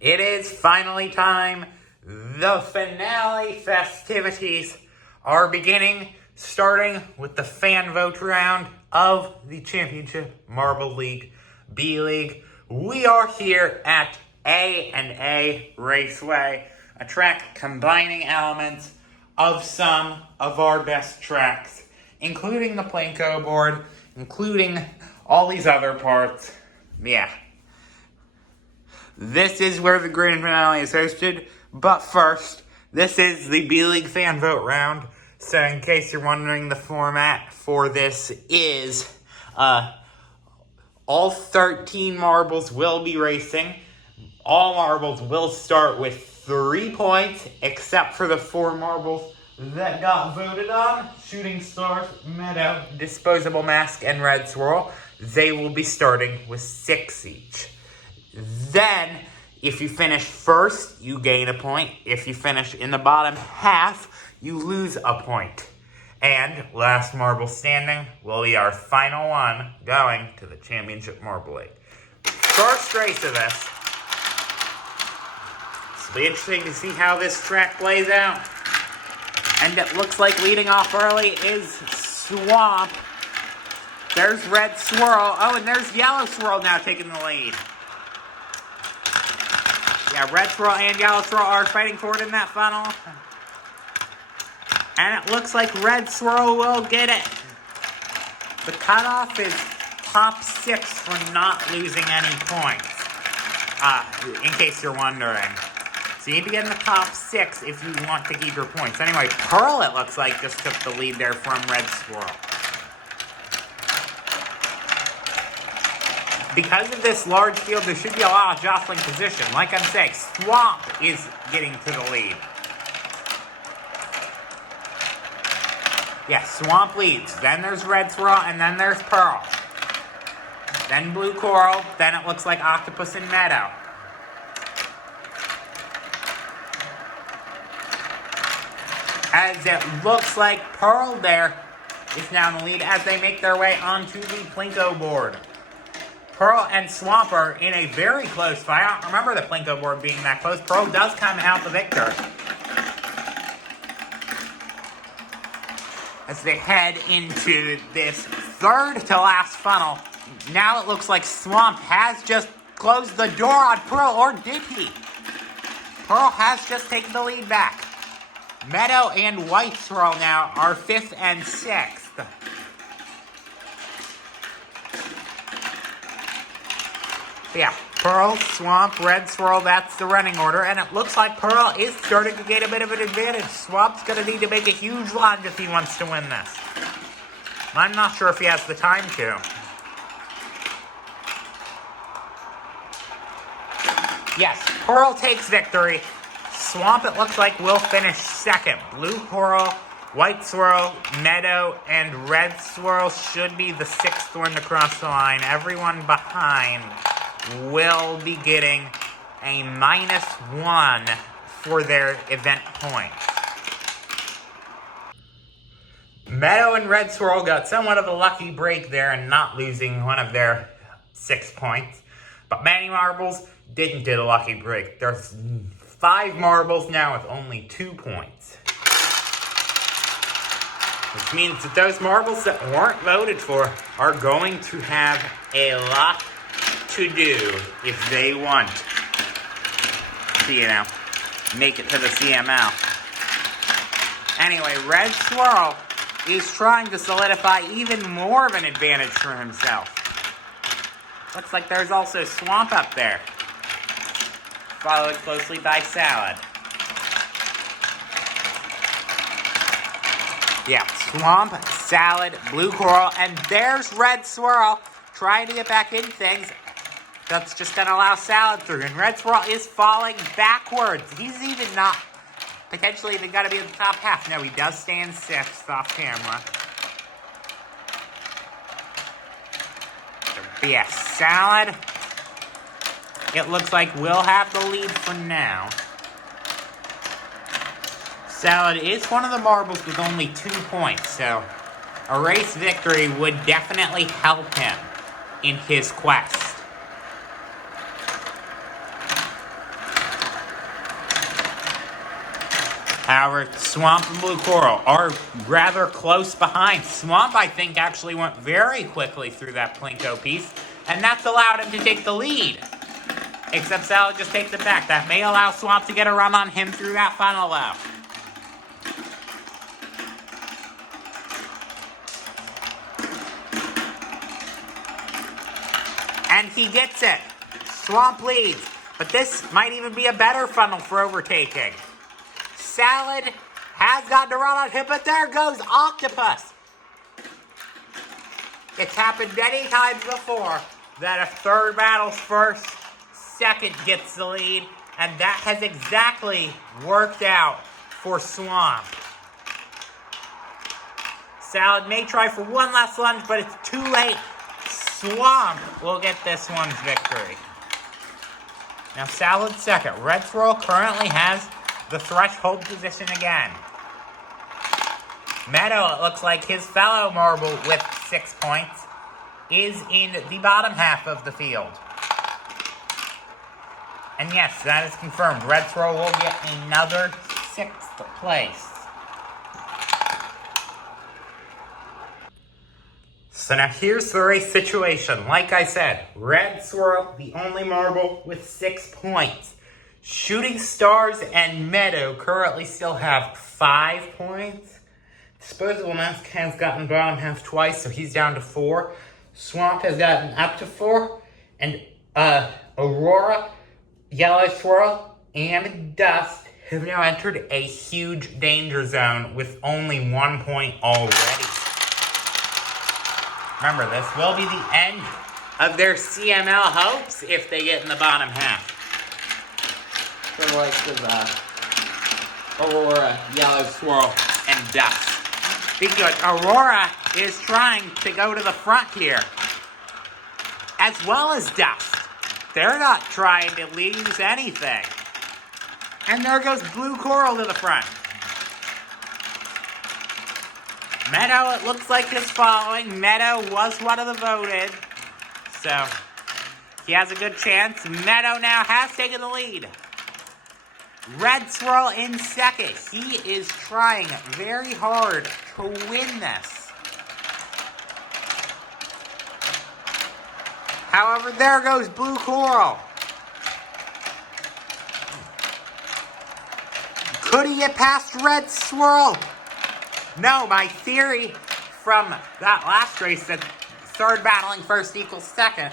It is finally time. The finale festivities are beginning, starting with the fan vote round of the Championship Marble League B League. We are here at A&A Raceway, a track combining elements of some of our best tracks, including the Plinko board, including all these other parts. Yeah. This is where the grand finale is hosted, but first, this is the B-League fan vote round. So in case you're wondering, the format for this is all 13 marbles will be racing. All marbles will start with 3 points, except for the 4 marbles that got voted on. Shooting Stars, Meadow, Disposable Mask, and Red Swirl. They will be starting with 6 each. Then, if you finish first, you gain a point. If you finish in the bottom half, you lose a point. And last marble standing will be our final one going to the Championship Marble League. First race of this. It'll be interesting to see how this track plays out. And it looks like leading off early is Swamp. There's Red Swirl. Oh, and there's Yellow Swirl now taking the lead. Yeah, Red Swirl and Yellow Swirl are fighting for it in that funnel. And it looks like Red Swirl will get it. The cutoff is top 6 for not losing any points. In case you're wondering. So you need to get in the top 6 if you want to keep your points. Anyway, Pearl, it looks like, just took the lead there from Red Swirl. Because of this large field, there should be a lot of jostling position. Like I'm saying, Swamp is getting to the lead. Yeah, Swamp leads. Then there's Red Swirl, and then there's Pearl. Then Blue Coral. Then it looks like Octopus and Meadow. As it looks like Pearl there is now in the lead as they make their way onto the Plinko board. Pearl and Swamp are in a very close fight. I don't remember the Plinko board being that close. Pearl does come out the victor as they head into this third to last funnel. Now it looks like Swamp has just closed the door on Pearl, or did he? Pearl has just taken the lead back. Meadow and White Swirl now are 5th and 6th. Yeah, Pearl, Swamp, Red Swirl, that's the running order. And it looks like Pearl is starting to get a bit of an advantage. Swamp's going to need to make a huge lunge if he wants to win this. I'm not sure if he has the time to. Yes, Pearl takes victory. Swamp, it looks like, will finish 2nd. Blue Coral, White Swirl, Meadow, and Red Swirl should be the 6th one to cross the line. Everyone behind will be getting a -1 for their event points. Meadow and Red Swirl got somewhat of a lucky break there and not losing one of their 6 points. But many marbles didn't get a lucky break. There's 5 marbles now with only 2 points. Which means that those marbles that weren't voted for are going to have a lot to do if they want to, make it to the CML. Anyway, Red Swirl is trying to solidify even more of an advantage for himself. Looks like there's also Swamp up there, followed closely by Salad. Yeah, Swamp, Salad, Blue Coral, and there's Red Swirl trying to get back in things. That's just going to allow Salad through. And Red Swirl is falling backwards. He's even not potentially even got to be in the top half. No, he does stand 6th off camera. But yeah, Salad, it looks like we'll have the lead for now. Salad is one of the marbles with only 2 points, so a race victory would definitely help him in his quest. However, Swamp and Blue Coral are rather close behind. Swamp, I think, actually went very quickly through that Plinko piece, and that's allowed him to take the lead. Except Salad just takes it back. That may allow Swamp to get a run on him through that funnel, though. And he gets it. Swamp leads. But this might even be a better funnel for overtaking. Salad has gotten a run on him, but there goes Octopus. It's happened many times before that a third battles first, second gets the lead, and that has exactly worked out for Swamp. Salad may try for one last lunge, but it's too late. Swamp will get this one's victory. Now Salad second. Red Swirl currently has the threshold position again. Meadow, it looks like his fellow marble with 6 points, is in the bottom half of the field. And yes, that is confirmed. Red Swirl will get another 6th place. So now here's the race situation. Like I said, Red Swirl, the only marble with 6 points. Shooting Stars and Meadow currently still have 5 points. Disposable Mask has gotten bottom half twice, so he's down to 4. Swamp has gotten up to 4. And Aurora, Yellow Swirl, and Dust have now entered a huge danger zone with only 1 point already. Remember, this will be the end of their CML hopes if they get in the bottom half. For the likes of Aurora, Yellow Swirl, and Dust. Because Aurora is trying to go to the front here, as well as Dust. They're not trying to lose anything. And there goes Blue Coral to the front. Meadow, it looks like, is following. Meadow was one of the voted, so he has a good chance. Meadow now has taken the lead. Red Swirl in second. He is trying very hard to win this. However, there goes Blue Coral. Could he get past Red Swirl? No, my theory from that last race that third battling first equals second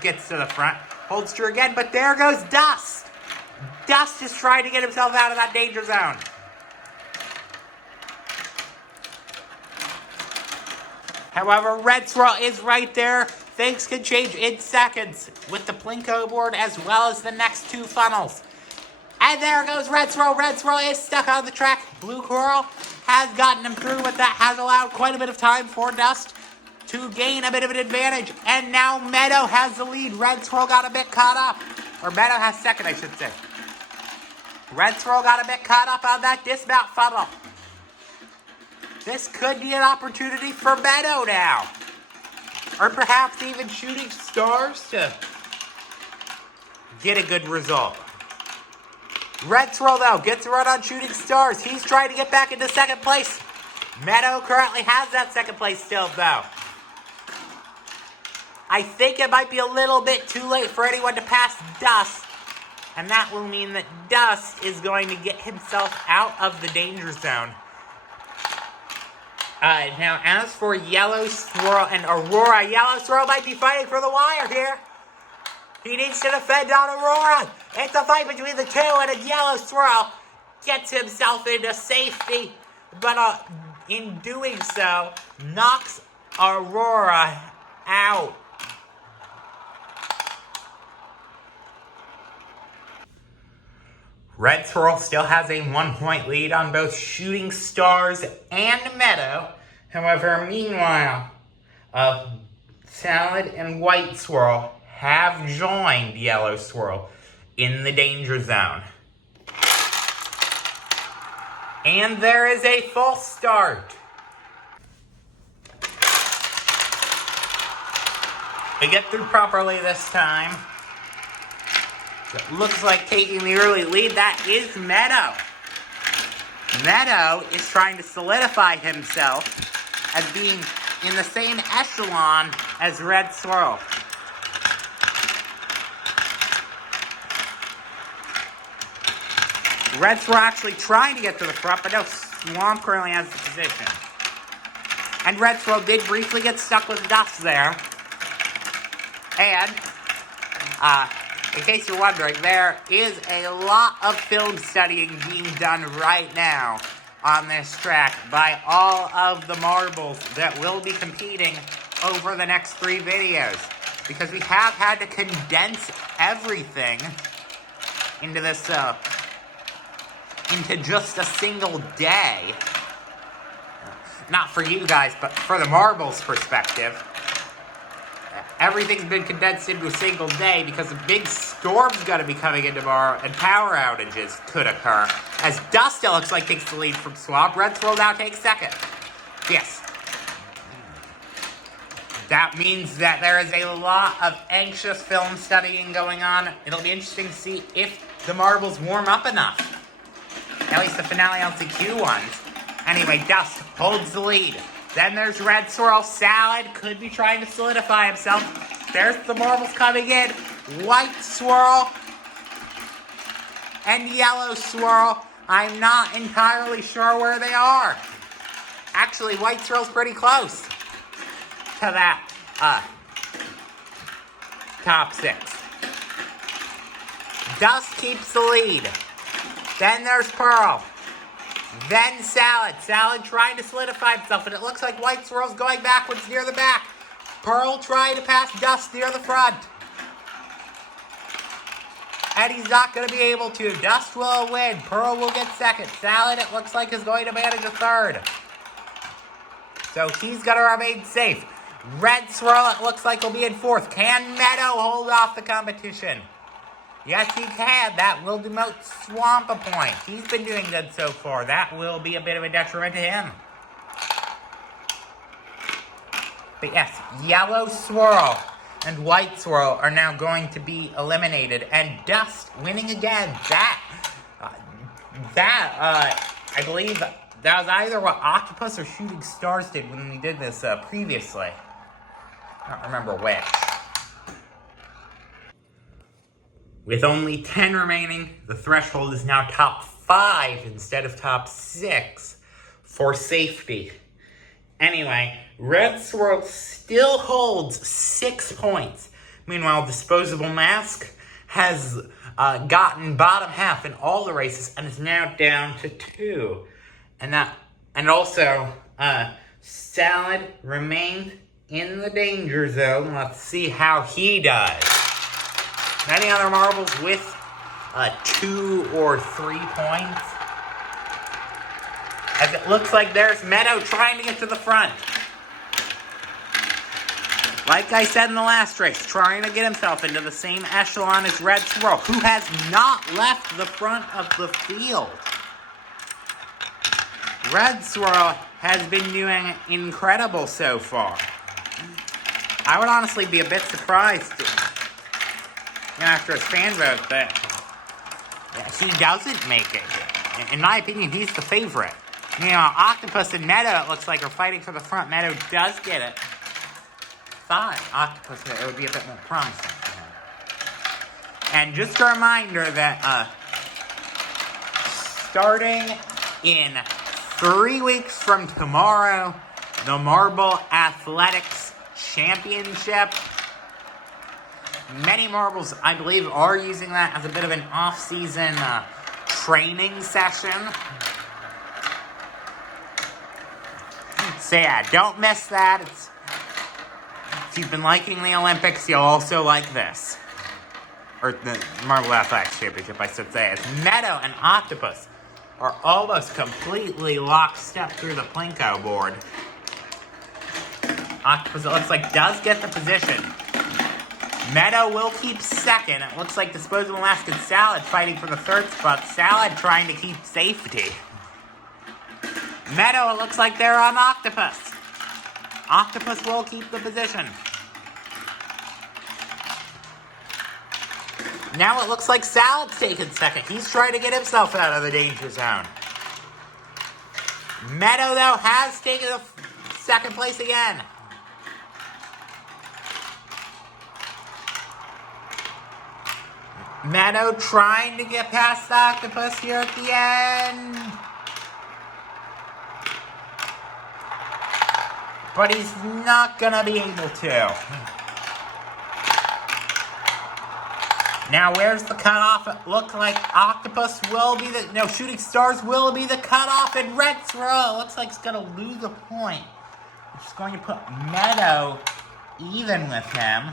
gets to the front. Holds true again, but there goes Dust. Dust is trying to get himself out of that danger zone. However, Red Swirl is right there. Things can change in seconds with the Plinko board as well as the next 2 funnels. And there goes Red Swirl. Red Swirl is stuck on the track. Blue Coral has gotten him through, but that has allowed quite a bit of time for Dust to gain a bit of an advantage. And now Meadow has the lead. Red Swirl got a bit caught up. Or Meadow has second, I should say. Red Swirl got a bit caught up on that dismount funnel. This could be an opportunity for Meadow now. Or perhaps even Shooting Stars to get a good result. Red Swirl, though, gets a run on Shooting Stars. He's trying to get back into second place. Meadow currently has that second place still, though. I think it might be a little bit too late for anyone to pass Dust. And that will mean that Dust is going to get himself out of the danger zone. Now, as for Yellow Swirl and Aurora, Yellow Swirl might be fighting for the wire here. He needs to defend on Aurora. It's a fight between the two, and a Yellow Swirl gets himself into safety. But in doing so, knocks Aurora out. Red Swirl still has a 1-point lead on both Shooting Stars and Meadow. However, meanwhile, Salad and White Swirl have joined Yellow Swirl in the danger zone. And there is a false start. We get through properly this time. It looks like taking the early lead. That is Meadow. Meadow is trying to solidify himself as being in the same echelon as Red Swirl. Red Swirl actually trying to get to the front, but no, Swamp currently has the position. And Red Swirl did briefly get stuck with Dust there. And, in case you're wondering, there is a lot of film studying being done right now on this track by all of the marbles that will be competing over the next 3 videos. Because we have had to condense everything into this, into just a single day. Not for you guys, but for the marbles perspective. Everything's been condensed into a single day because a big storm's going to be coming in tomorrow and power outages could occur. As Dust, it looks like, takes the lead from Swamp. Red Swirl now takes second. Yes. That means that there is a lot of anxious film studying going on. It'll be interesting to see if the marbles warm up enough. At least the finale LCQ ones. Anyway, Dust holds the lead. Then there's Red Swirl. Salad could be trying to solidify himself. There's the marbles coming in. White Swirl and Yellow Swirl. I'm not entirely sure where they are. Actually, White Swirl's pretty close to that top 6. Dust keeps the lead. Then there's Pearl. Then Salad. Salad trying to solidify himself, and it looks like White Swirl's going backwards near the back. Pearl trying to pass Dust near the front. And he's not going to be able to. Dust will win. Pearl will get second. Salad, it looks like, is going to manage a third. So he's going to remain safe. Red Swirl, it looks like, will be in fourth. Can Meadow hold off the competition? Yes, he can. That will demote Swamp a point. He's been doing good so far. That will be a bit of a detriment to him. But yes, Yellow Swirl and White Swirl are now going to be eliminated. And Dust winning again. I believe that was either what Octopus or Shooting Stars did when we did this previously. I don't remember which. With only 10 remaining, the threshold is now top 5 instead of top 6 for safety. Anyway, Red Swirl still holds 6 points. Meanwhile, Disposable Mask has gotten bottom half in all the races and is now down to 2. And also, Salad remained in the danger zone. Let's see how he does. Many other marbles with 2 or 3 points. As it looks like there's Meadow trying to get to the front. Like I said in the last race, trying to get himself into the same echelon as Red Swirl, who has not left the front of the field. Red Swirl has been doing incredible so far. I would honestly be a bit surprised after his fan vote that he doesn't make it. In my opinion, he's the favorite. You know, Octopus and Meadow, it looks like, are fighting for the front. Meadow does get it. Thought Octopus, it would be a bit more promising for him. And just a reminder that starting in 3 weeks from tomorrow, the Marble Athletics Championship. Many marbles, I believe, are using that as a bit of an off-season training session. So yeah, don't miss that. If you've been liking the Olympics, you'll also like this. Or the Marble Athletics Championship, I should say. As Meadow and Octopus are almost completely lockstep through the Plinko board. Octopus, it looks like, does get the position. Meadow will keep second. It looks like Disposable Mask and Salad fighting for the third spot. Salad trying to keep safety. Meadow, it looks like they're on Octopus. Octopus will keep the position. Now it looks like Salad's taking second. He's trying to get himself out of the danger zone. Meadow, though, has taken the second place again. Meadow trying to get past the Octopus here at the end. But he's not gonna be able to. Now, where's the cutoff? It looks like Octopus will be the... No, Shooting Stars will be the cutoff, and Red Swirl looks like it's going to lose a point, which is going to put Meadow even with him.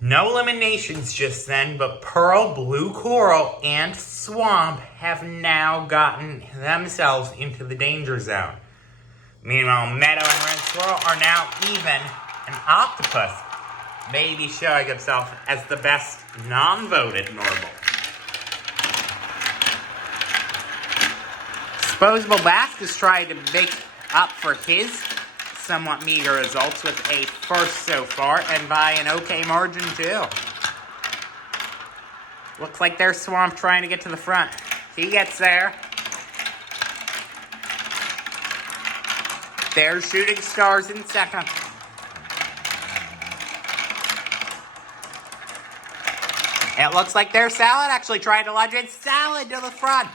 No eliminations just then, but Pearl, Blue Coral, and Swamp have now gotten themselves into the danger zone. Meanwhile, Meadow and Red Swirl are now even, and Octopus may be showing himself as the best non-voted marble. Disposable Mask is trying to make up for his somewhat meager results with a first so far, and by an okay margin too. Looks like there's Swamp trying to get to the front. He gets there. There's Shooting Stars in second. It looks like there's Salad actually trying to lodge it. Salad to the front.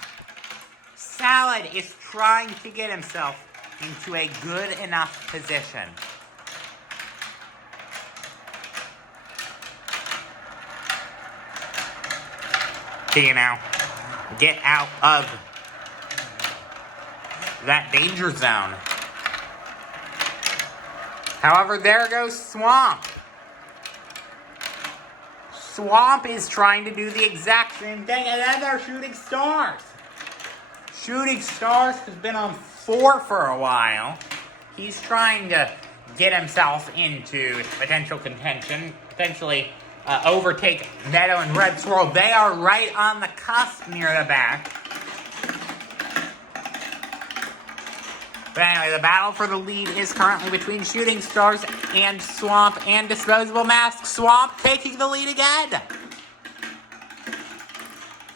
Salad is trying to get himself into a good enough position. You know, get out of that danger zone. However, there goes Swamp. Swamp is trying to do the exact same thing, and then there's Shooting Stars. Shooting Stars has been on 4 for a while. He's trying to get himself into potential contention, potentially overtake Meadow and Red Swirl. They are right on the cusp near the back. But anyway, the battle for the lead is currently between Shooting Stars and Swamp and Disposable Mask. Swamp taking the lead again.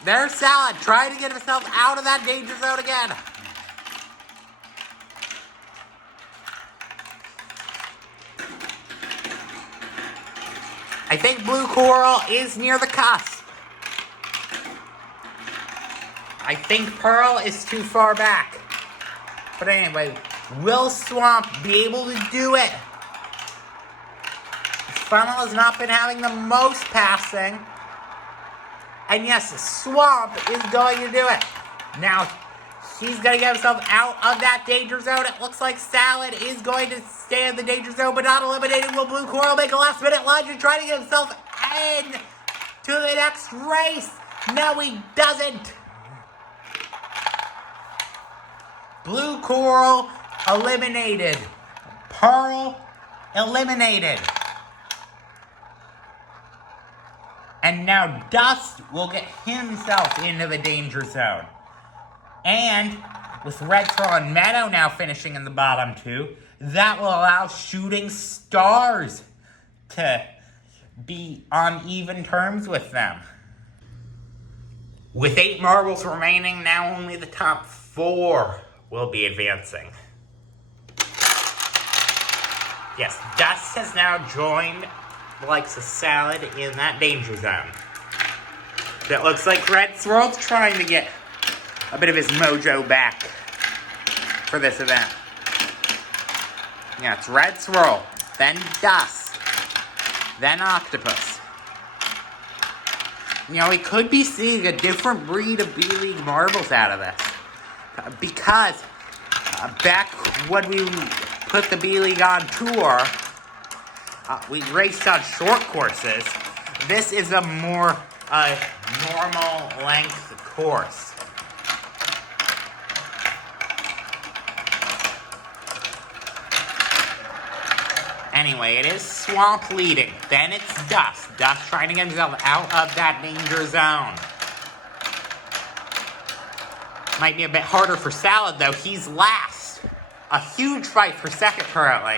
There's Salad trying to get himself out of that danger zone again. I think Blue Coral is near the cusp. I think Pearl is too far back. But anyway, will Swamp be able to do it? Funnel has not been having the most passing. And yes, Swamp is going to do it. Now, he's going to get himself out of that danger zone. It looks like Salad is going to stay in the danger zone, but not eliminated. Will Blue Coral make a last-minute lunge and try to get himself in to the next race? No, he doesn't. Blue Coral eliminated. Pearl eliminated. And now Dust will get himself into the danger zone. And with Red Swirl and Meadow now finishing in the bottom 2, that will allow Shooting Stars to be on even terms with them. With 8 marbles remaining, now only the top 4 will be advancing. Yes, Dust has now joined the likes of Salad in that danger zone. It looks like Red Swirl's trying to get a bit of his mojo back for this event. Yeah, it's Red Swirl, then Dust, then Octopus. You know, we could be seeing a different breed of B-League marbles out of this. Because back when we put the B-League on tour, we raced on short courses. This is a more normal length course. Anyway, it is Swamp leading. Then it's Dust. Dust trying to get himself out of that danger zone. Might be a bit harder for Salad, though. He's last. A huge fight for second currently.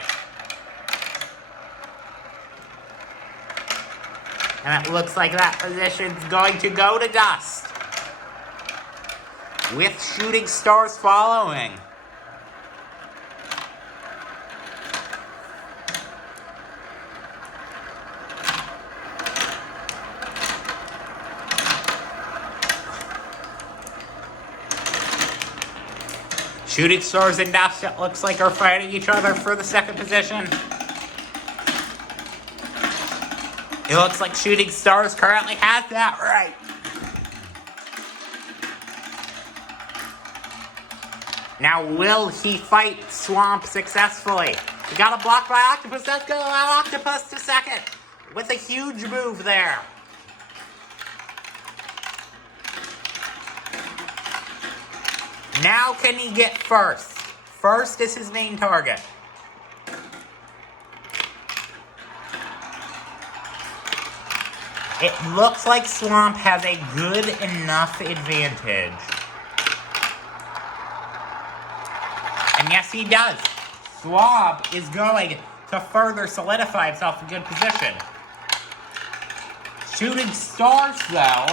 And it looks like that position's going to go to Dust. with Shooting Stars following. Shooting Stars and Dust, it looks like, are fighting each other for the second position. It looks like Shooting Stars currently has that right. Now, will he fight Swamp successfully? He got a block by Octopus. Let's go, Octopus to second with a huge move there. Now can he get first? First is his main target. It looks like Swamp has a good enough advantage. And yes, he does. Swamp is going to further solidify himself in good position. Shooting Stars, though,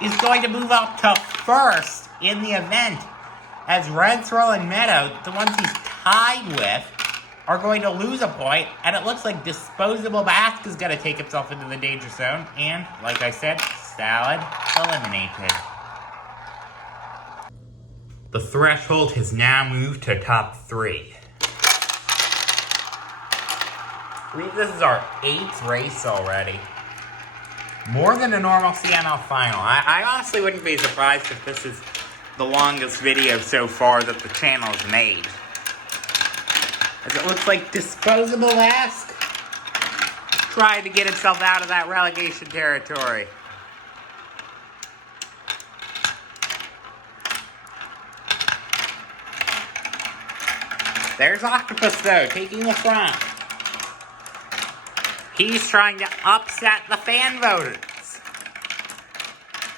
is going to move up to first in the event, as Red Swirl and Meadow, the ones he's tied with, are going to lose a point, and it looks like Disposable Mask is going to take himself into the danger zone, and, like I said, Salad eliminated. The threshold has now moved to top 3. I believe this is our 8th race already. More than a normal CNL final. I honestly wouldn't be surprised if this is the longest video so far that the channel has made. As it looks like Disposable Mask trying to get himself out of that relegation territory. There's Octopus, though, taking the front. He's trying to upset the fan voters.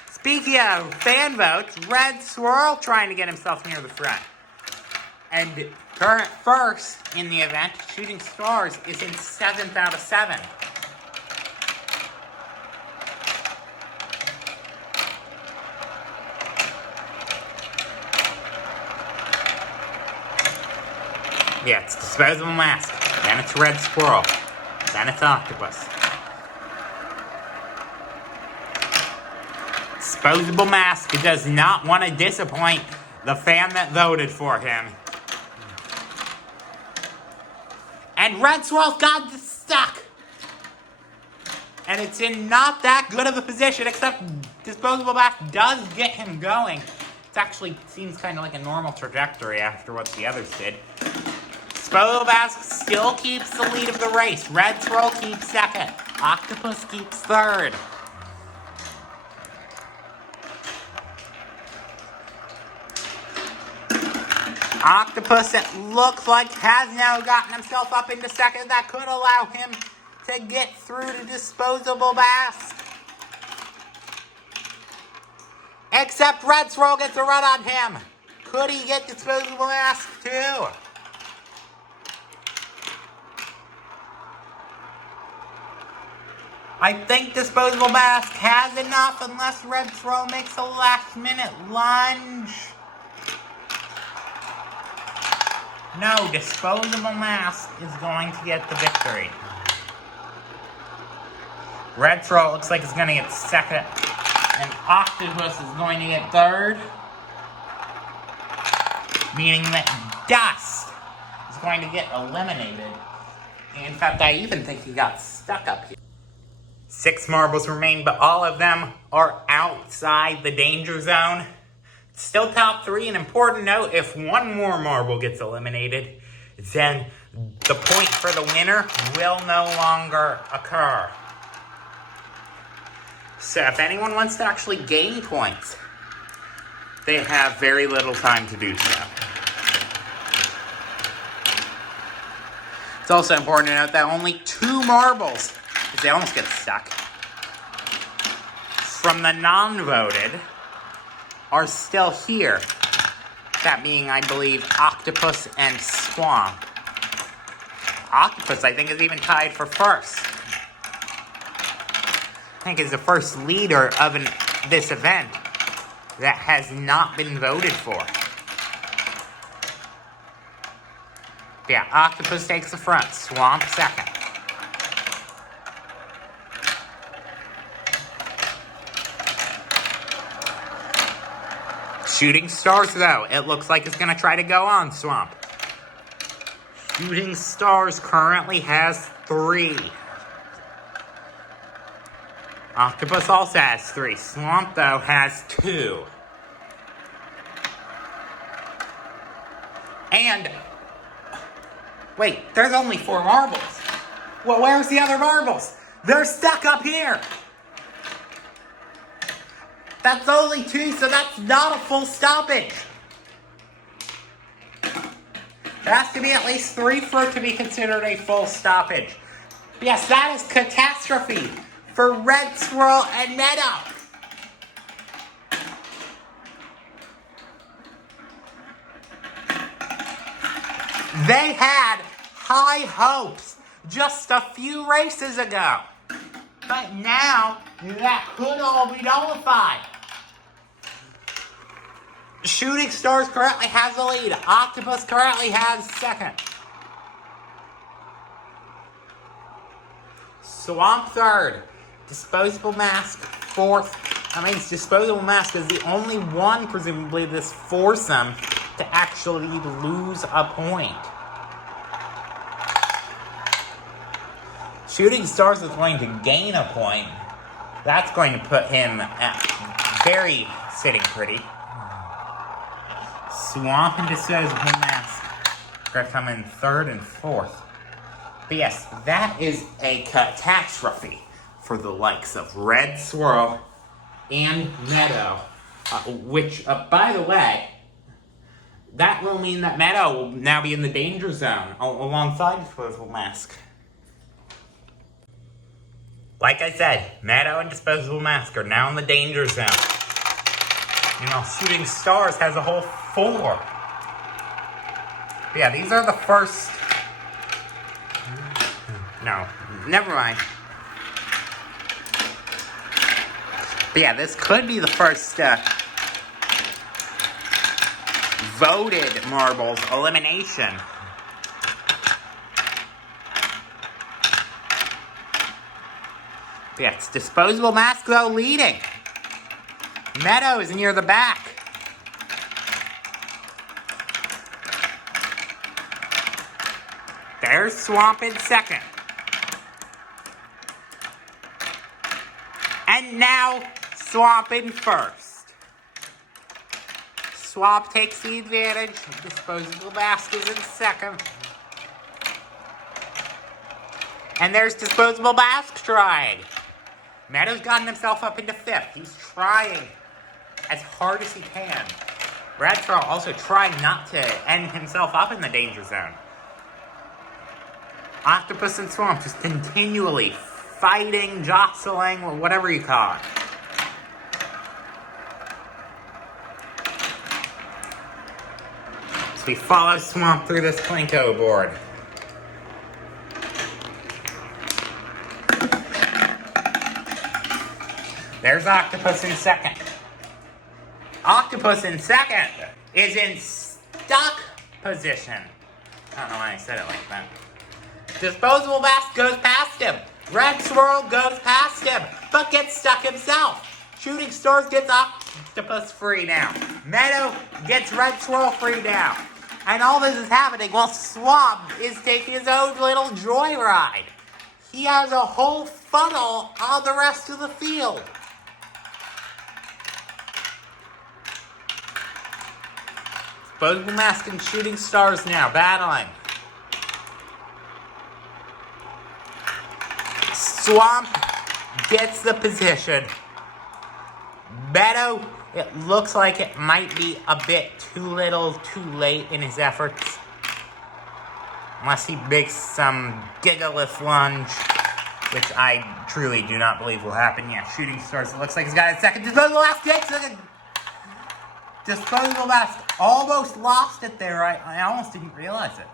Speaking of fan votes, Red Swirl trying to get himself near the front. And current first in the event, Shooting Stars, is in 7th out of 7. Yeah, it's Disposable Mask. Then it's Red Squirrel. Then it's Octopus. Disposable Mask does not want to disappoint the fan that voted for him. And Red Swirl's got stuck. And it's in not that good of a position, except Disposable Mask does get him going. It actually seems kind of like a normal trajectory after what the others did. Disposable Mask still keeps the lead of the race. Red Swirl keeps second. Octopus keeps third. Octopus, it looks like, has now gotten himself up into second. That could allow him to get through to Disposable Mask. Except Red Swirl gets a run on him. Could he get Disposable Mask too? I think Disposable Mask has enough unless Red Swirl makes a last-minute lunge. No, Disposable Mask is going to get the victory. Red Swirl looks like it's going to get second, and Octopus is going to get third. Meaning that Dust is going to get eliminated. In fact, I even think he got stuck up here. 6 marbles remain, but all of them are outside the danger zone. Still top 3. An important note, if one more marble gets eliminated, then the point for the winner will no longer occur. So if anyone wants to actually gain points, they have very little time to do so. It's also important to note that only 2 marbles, because they almost get stuck, from the non-voted are still here. That being, I believe, Octopus and Swamp. Octopus, I think, is even tied for first. I think is the first leader of this event. that has not been voted for. Yeah, Octopus takes the front, Swamp second. Shooting Stars, though, it looks like it's going to try to go on Swamp. Shooting Stars currently has 3. Octopus also has 3. Swamp, though, has 2. And, wait, there's only 4 marbles. Well, where's the other marbles? They're stuck up here. That's only 2, so that's not a full stoppage. There has to be at least 3 for it to be considered a full stoppage. Yes, that is catastrophe for Red Swirl and Meadow. They had high hopes just a few races ago. But now, that could all be nullified. Shooting Stars currently has the lead. Octopus currently has second. Swamp third. Disposable Mask fourth. That means Disposable Mask is the only one, presumably, this foursome to actually lose a point. Shooting Stars is going to gain a point. That's going to put him at very sitting pretty. Swamp and Disposable Mask are going to come in third and fourth. But yes, that is a catastrophe for the likes of Red Swirl and Meadow. Which, by the way, that will mean that Meadow will now be in the danger zone alongside Disposable Mask. Like I said, Meadow and Disposable Mask are now in the danger zone. You know, Shooting Stars has a whole 4. But yeah, these are the first... No, never mind. But yeah, this could be the first voted marbles elimination. But yeah, it's Disposable Mask, though, leading. Meadow is near the back. There's Swamp in second. And now, Swamp in first. Swamp takes the advantage. Disposable Mask is in second. And there's Disposable Mask trying. Meadow's gotten himself up into fifth. He's trying as hard as he can. Red Swirl also trying not to end himself up in the danger zone. Octopus and Swamp just continually fighting, jostling, or whatever you call it. So we follow Swamp through this Plinko board. There's Octopus in second. Octopus in second is in stuck position. I don't know why I said it like that. Disposable Mask goes past him. Red Swirl goes past him, but gets stuck himself. Shooting Stars gets Octopus free now. Meadow gets Red Swirl free now. And all this is happening while Swamp is taking his own little joyride. He has a whole funnel on the rest of the field. Disposable Mask and Shooting Stars now battling. Swamp gets the position. Meadow, it looks like it might be a bit too little, too late in his efforts. Unless he makes some gigalith lunge, which I truly do not believe will happen. Yeah, Shooting Stars, it looks like he's got it second. Disposable Mask takes second. Disposable Mask almost lost it there. I almost didn't realize it.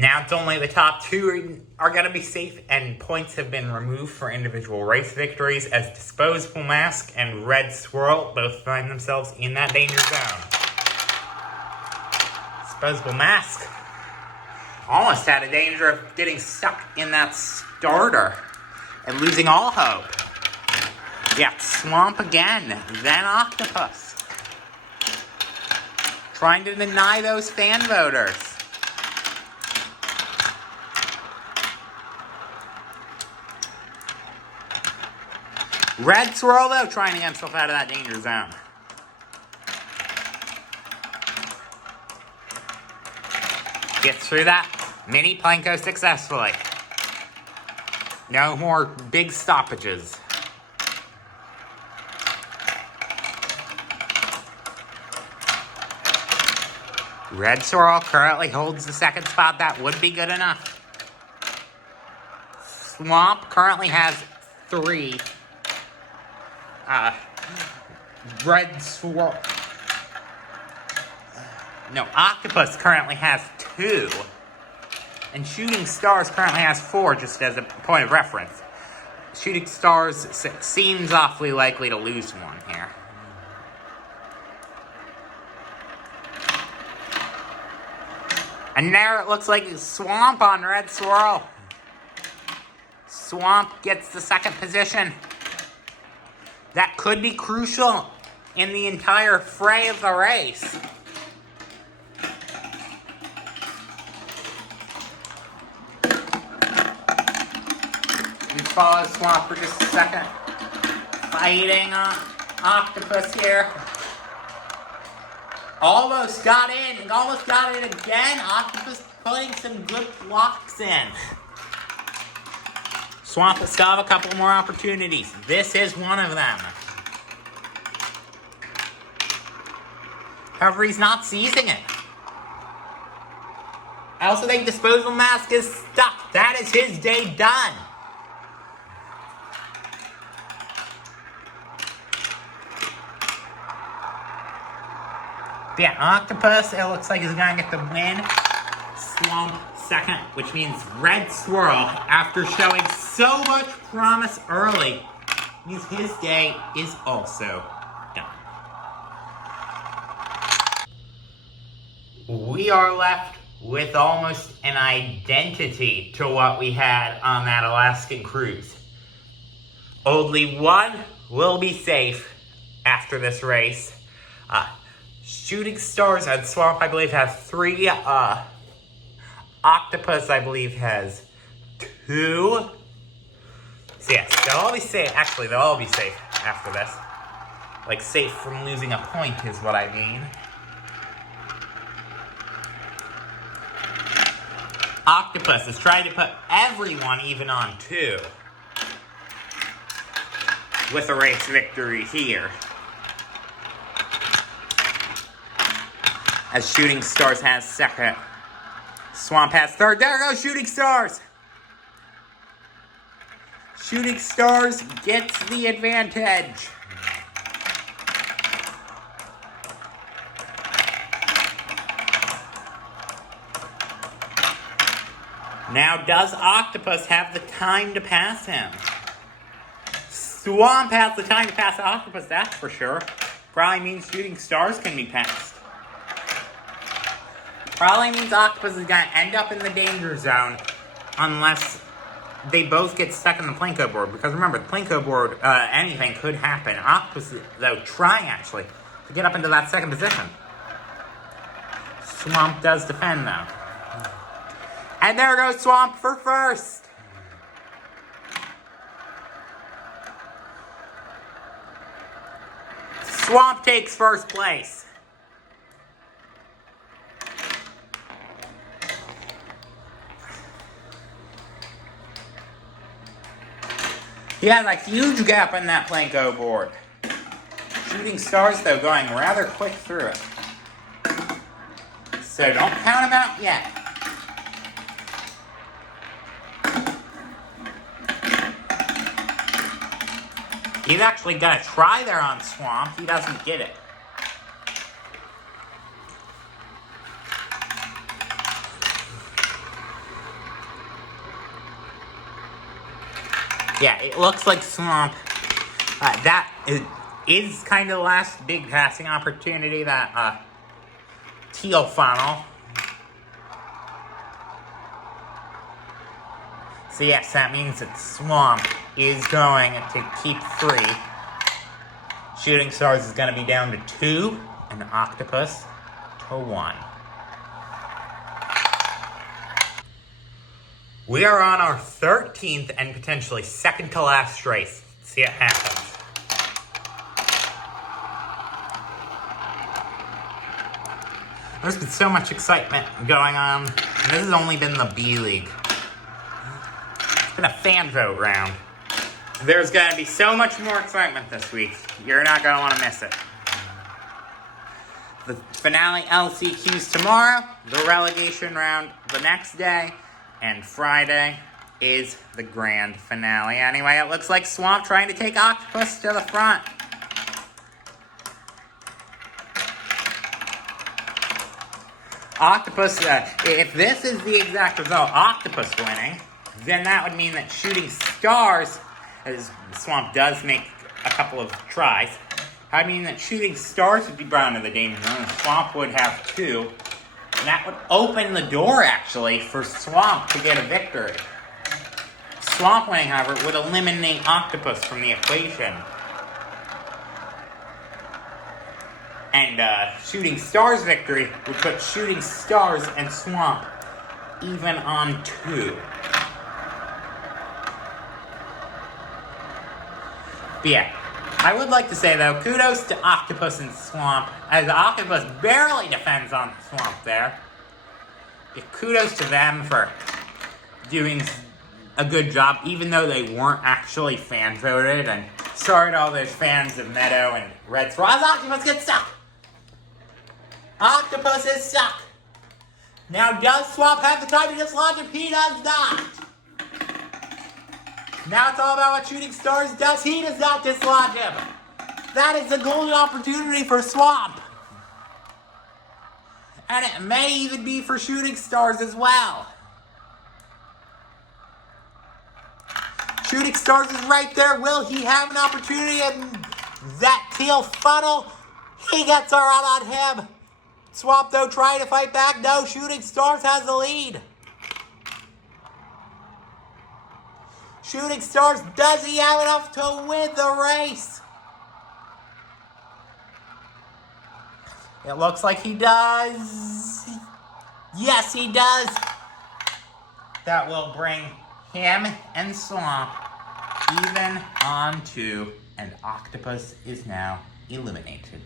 Now it's only the top two are going to be safe, and points have been removed for individual race victories as Disposable Mask and Red Swirl both find themselves in that danger zone. Disposable Mask almost had a danger of getting stuck in that starter and losing all hope. Yeah, Swamp again, then Octopus. Trying to deny those fan voters. Red Swirl, though, trying to get himself out of that danger zone. Gets through that mini Planko successfully. No more big stoppages. Red Swirl currently holds the second spot. That would be good enough. Swamp currently has 3. Red Swirl. No, Octopus currently has 2. And Shooting Stars currently has 4, just as a point of reference. Shooting Stars seems awfully likely to lose one here. And there it looks like Swamp on Red Swirl. Swamp gets the second position. That could be crucial in the entire fray of the race. We follow Swamp for just a second. Fighting Octopus here. Almost got in. Almost got it again. Octopus putting some good blocks in. Swamp will still have a couple more opportunities. This is one of them. However, he's not seizing it. I also think Disposable Mask is stuck. That is his day done. Yeah, Octopus, it looks like he's going to get the win. Swamp second, which means Red Swirl, after showing so much promise early, means his day is also done. We are left with almost an identity to what we had on that Alaskan cruise. Only one will be safe after this race. Shooting Stars and Swamp, I believe, have 3. Octopus, I believe, has 2. So yes, they'll all be safe. Actually, they'll all be safe after this. Like, safe from losing a point is what I mean. Octopus is trying to put everyone even on 2. With a race victory here. As Shooting Stars has second. Swamp has third. There goes Shooting Stars! Shooting Stars gets the advantage. Now, does Octopus have the time to pass him? Swamp has the time to pass Octopus, that's for sure. Probably means Shooting Stars can be passed. Probably means Octopus is going to end up in the danger zone unless they both get stuck in the Planko board. Because remember, the Planko board, anything could happen. Octopus, though, trying actually to get up into that second position. Swamp does defend, though. And there goes Swamp for first. Swamp takes first place. He has a huge gap in that Planko board. Shooting Stars, though, going rather quick through it. So don't count him out yet. He's actually going to try there on Swamp. He doesn't get it. Yeah, it looks like Swamp. That is kind of the last big passing opportunity that Teal funnel. So yes, that means that Swamp is going to keep 3. Shooting Stars is going to be down to 2, and Octopus to 1. We are on our 13th and potentially second to last race. Let's see what happens. There's been so much excitement going on. And this has only been the B League. It's been a fan vote round. There's going to be so much more excitement this week. You're not going to want to miss it. The finale LCQs tomorrow, the relegation round the next day, and Friday is the grand finale. Anyway, it looks like Swamp trying to take Octopus to the front. Octopus, if this is the exact result, Octopus winning, then that would mean that Shooting Stars, as Swamp does make a couple of tries, I mean that Shooting Stars would be brought into the danger zone, and Swamp would have 2, and that would open the door, actually, for Swamp to get a victory. Swamp winning, however, would eliminate Octopus from the equation. And Shooting Stars' victory would put Shooting Stars and Swamp even on 2. But yeah, I would like to say, though, kudos to Octopus and Swamp, as Octopus barely defends on Swamp there. Yeah, kudos to them for doing a good job, even though they weren't actually fan voted. And sorry to all those fans of Meadow and Red Swans. Octopus gets stuck! Octopus is stuck! Now, does Swamp have the time to dislodge him? He does not! Now it's all about what Shooting Stars does. He does not dislodge him. That is a golden opportunity for Swamp. And it may even be for Shooting Stars as well. Shooting Stars is right there. Will he have an opportunity in that teal funnel? He gets a run on him. Swamp, though, trying to fight back. No, Shooting Stars has the lead. Shooting Stars, does he have enough to win the race? It looks like he does. Yes, he does. That will bring him and Swamp even on 2, and Octopus is now eliminated.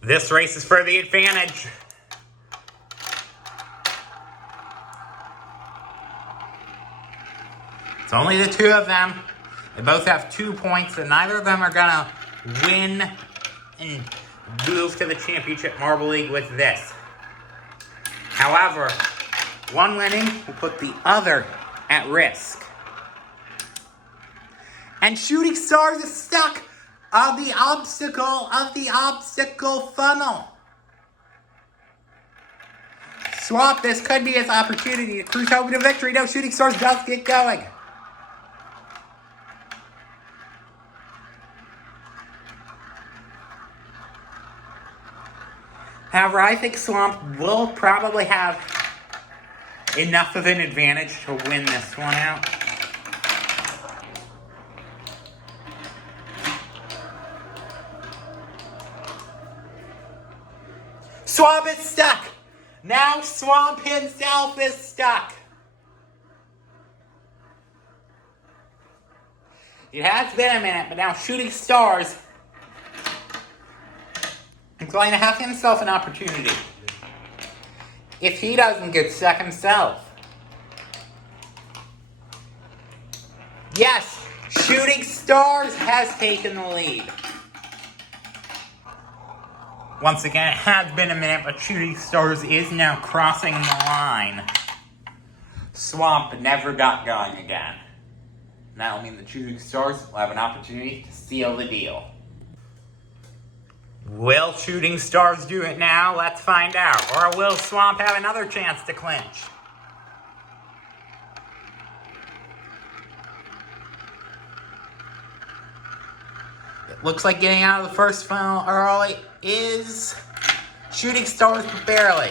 This race is for the advantage. It's only the 2 of them. They both have 2 points, and neither of them are going to win and move to the Championship Marble League with this. However, one winning will put the other at risk. And Shooting Stars is stuck on the obstacle funnel. Swamp, this could be his opportunity to cruise home to victory. No, Shooting Stars does get going. However, I think Swamp will probably have enough of an advantage to win this one out. Swamp is stuck. Now Swamp himself is stuck. It has been a minute, but now Shooting Stars is going to have himself an opportunity. If he doesn't get stuck himself. Yes, Shooting Stars has taken the lead. Once again, it has been a minute, but Shooting Stars is now crossing the line. Swamp never got going again. That'll mean the Shooting Stars will have an opportunity to seal the deal. Will Shooting Stars do it now? Let's find out. Or will Swamp have another chance to clinch? looks like getting out of the first funnel early is Shooting Stars, but barely.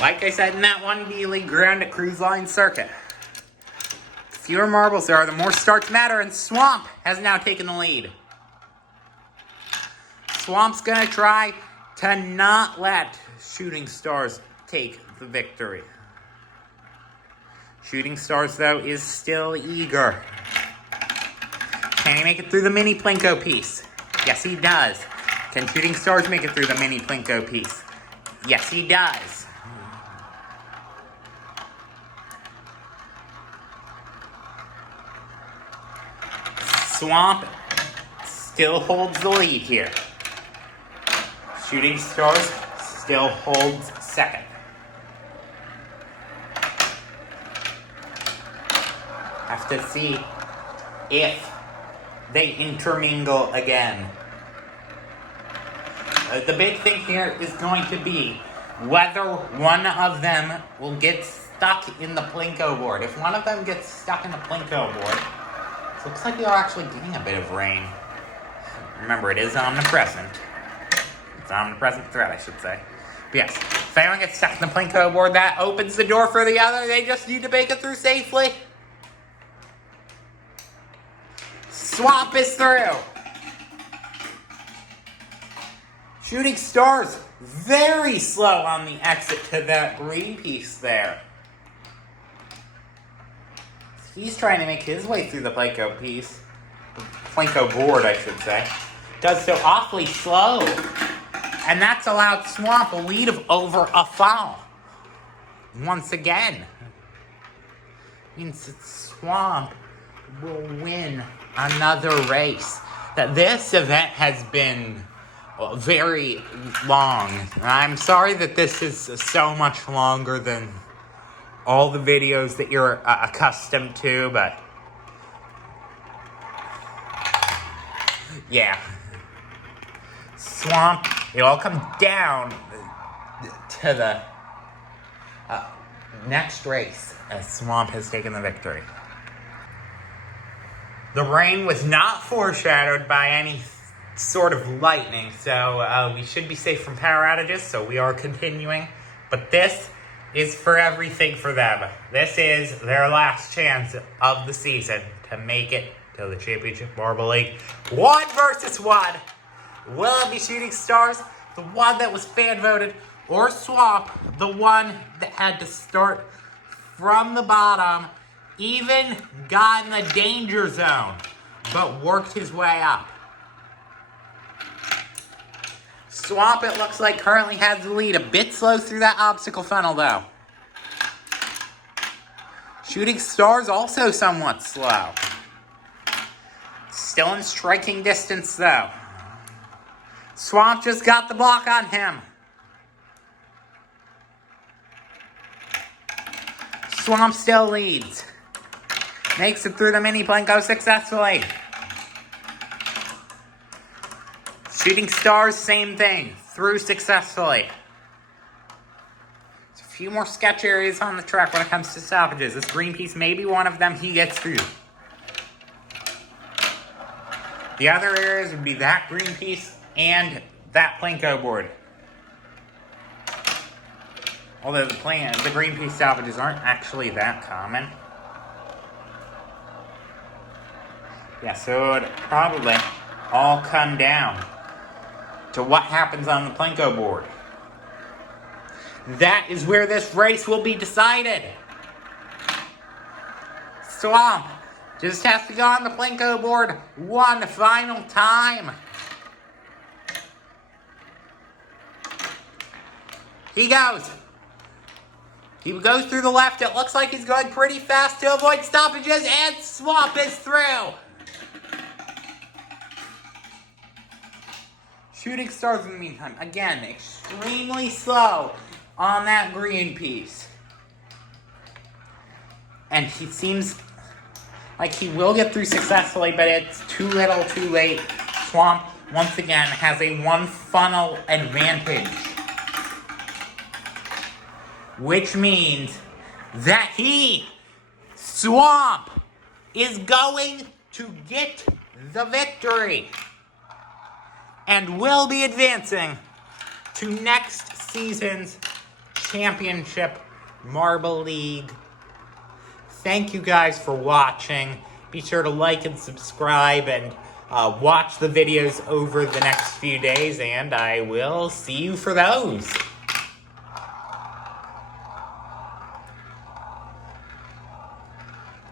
Like I said in that one D-League ground at Cruise Line Circuit. The fewer marbles there are, the more starts matter, and Swamp has now taken the lead. Swamp's gonna try to not let Shooting Stars take the victory. Shooting Stars, though, is still eager. Can he make it through the mini Plinko piece? Yes, he does. Can Shooting Stars make it through the mini Plinko piece? Yes, he does. Swamp still holds the lead here. Shooting Stars still holds second. Have to see if they intermingle again. The big thing here is going to be whether one of them will get stuck in the Plinko board. If one of them gets stuck in the Plinko board, it looks like we are actually getting a bit of rain. Remember, it is omnipresent. It's an omnipresent threat, I should say. But yes, if anyone gets stuck in the Plinko board, that opens the door for the other. They just need to make it through safely. Swamp is through. Shooting Stars very slow on the exit to that green piece there. He's trying to make his way through the Plinko piece. Plinko board, I should say. Does so awfully slow. And that's allowed Swamp a lead of over a foul. Once again. Means that Swamp will win another race. That this event has been very long. I'm sorry that this is so much longer than all the videos that you're accustomed to, but yeah. Swamp, it all comes down to the next race as Swamp has taken the victory. The rain was not foreshadowed by any sort of lightning, so we should be safe from power outages, so we are continuing. But this is for everything for them. This is their last chance of the season to make it to the Championship Marble League. 1 versus 1. Will it be Shooting Stars, the one that was fan voted, or Swamp, the one that had to start from the bottom, even got in the danger zone, but worked his way up? Swamp, it looks like, currently has the lead. A bit slow through that obstacle funnel, though. Shooting Stars also somewhat slow. Still in striking distance, though. Swamp just got the block on him. Swamp still leads. Makes it through the mini Plinko successfully. Shooting Stars, same thing. Through successfully. There's a few more sketch areas on the track when it comes to stoppages. This green piece may be one of them he gets through. The other areas would be that green piece and that Plinko board. Although the green piece stoppages aren't actually that common. Yeah, so it would probably all come down to what happens on the Plinko board. That is where this race will be decided. Swamp just has to go on the Plinko board one final time. He goes. He goes through the left. It looks like he's going pretty fast to avoid stoppages, and Swamp is through. Shooting Stars in the meantime, again, extremely slow on that green piece. And he seems like he will get through successfully, but it's too little, too late. Swamp, once again, has a one funnel advantage. Which means that Swamp, is going to get the victory. and will be advancing to next season's championship Marble League. Thank you guys for watching. Be sure to like and subscribe and watch the videos over the next few days, and I will see you for those.